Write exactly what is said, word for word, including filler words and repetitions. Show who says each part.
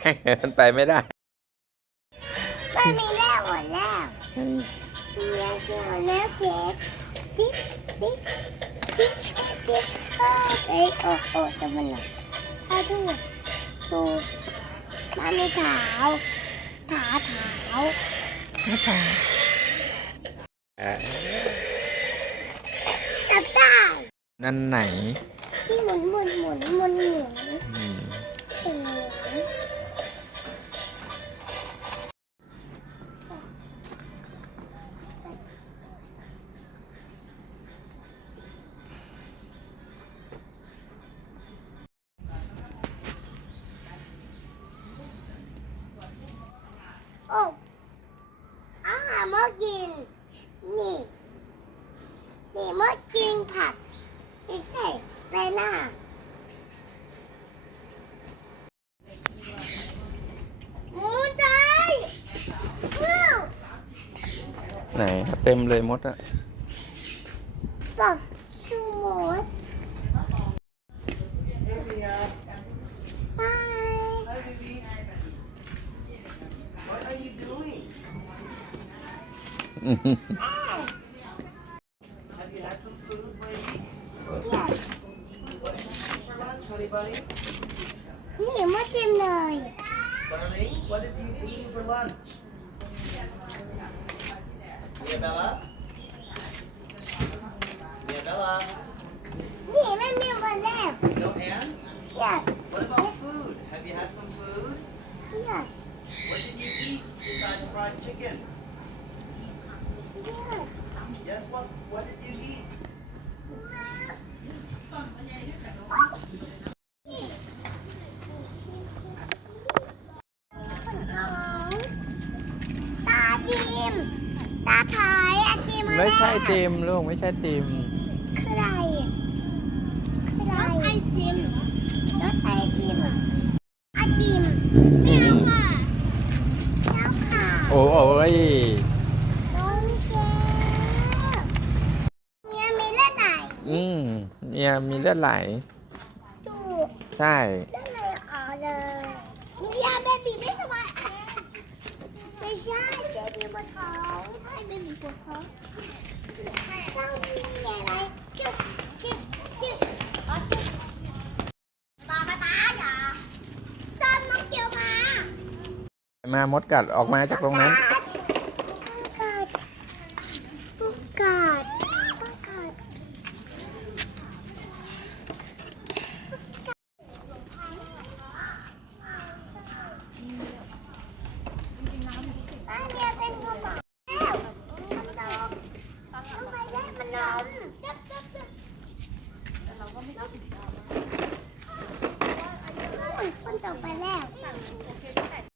Speaker 1: มันไปไม่ได้
Speaker 2: มันมีแล้วหมดแล้วมีแล้วหมดแล้วเค้กติ๊กติ๊กติ๊กติ๊กเอ้ยโอ้โอ้แต่มันหนักถ้าดูดูมันมีเท้าเท้าเท้า
Speaker 3: ไม่พอ
Speaker 2: จับได้
Speaker 1: นั่นไหน
Speaker 2: ที่หมุนหมุนหมุนหมุนหมุน
Speaker 1: อืม
Speaker 2: หมุนโอ้อาหารเมื่อกินนี่นี่เมื่อกินผักไม่ใส่ไปหน้าหมูตายฟู้
Speaker 1: ไหนเต็มเลยมดอะ
Speaker 2: ปักชูหมูไป
Speaker 4: What are you doing?
Speaker 1: อืม
Speaker 4: Have you had some food, Mikey?
Speaker 2: เดี๋ยว
Speaker 4: What did you eat for lunch, honey bunny?
Speaker 2: นี่เมื่อกินเลย
Speaker 4: Darling, what have you eaten for lunch? Mia Bella? Mia Bella?
Speaker 2: นี่ไม่มีวันแรก
Speaker 4: No hands?
Speaker 2: เดี๋ยว
Speaker 4: What about food? Have you had some food?
Speaker 2: เดี๋ยว
Speaker 4: What did you eat besides fried chicken?
Speaker 2: เดี๋ยว
Speaker 4: Yes, what what did you eat?
Speaker 2: ตาจิมตาถอยอะจิม
Speaker 1: ไม่ใช่ติมลูกไม่ใช่ติม
Speaker 2: คืออะไรคืออะไรรถไอจิมรถไอจิมไอจิมไม่เอาค่ะแล้วค่ะ
Speaker 1: โอ้โอ้ย
Speaker 2: น้องเจ๊เนี่ยมีเลือดไหล
Speaker 1: อืมเนี่ยมีเลือดไหล
Speaker 2: จูบ
Speaker 1: ใช่
Speaker 2: เลือดไหลออกเลยนี่ยาเบบีไม่สบายไม่ใช่เบบีปวดท้องใช่เบบีปวดท้องต้องมีอะไรจุ๊บจุ๊บจุ๊บอ๋อจุ๊บตามาตาเหรอตามน้องเกียวมาม
Speaker 1: ามดกัดออกมาจากตรงนั้น
Speaker 2: กัดกัดปุ๊กกัดปุ๊กกัดบ้านเนี่ยเป็นกระบอกแล้วมันตกต้องไปได้มันนมจับจับจับแต่เราก็ไม่ต้องฝนตกไปแล้ว